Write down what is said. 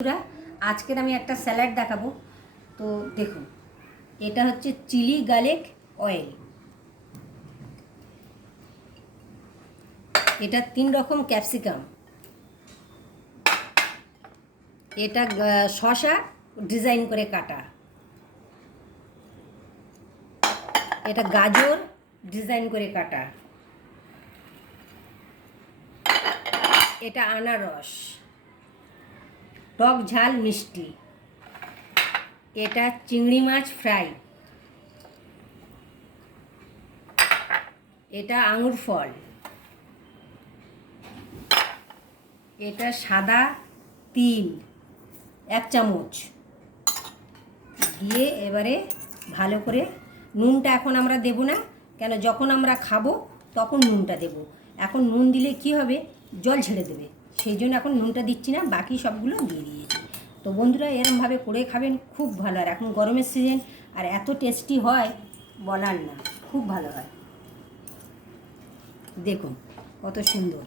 বন্ধুরা, আজকের আমি একটা স্যালাড দেখাবো। তো দেখুন, এটা হচ্ছে চিলি গার্লিক অয়েল। এটা 3 রকম ক্যাপসিকাম, এটা শসা ডিজাইন করে কাটা, এটা গাজর ডিজাইন করে কাটা, এটা আনারস, টক ঝাল মিষ্টি, এটা চিংড়ি মাছ ফ্রাই, এটা আঙুর ফল, এটা সাদা তিল 1 চামচ দিয়ে এবারে ভালো করে, নুনটা এখন আমরা দেব না, কেন যখন আমরা খাবো তখন নুনটা দেব। এখন নুন দিলে কি হবে, জল ছেড়ে দেবে, সেই জন্য এখন নুনটা দিচ্ছি না, বাকি সবগুলো দিয়ে দিয়েছি। তো বন্ধুরা, এরমভাবে করে খাবেন, খুব ভালো। আর এখন গরমের সিজন, আর এত টেস্টি হয় বলার না, খুব ভালো হয়। দেখুন কত সুন্দর।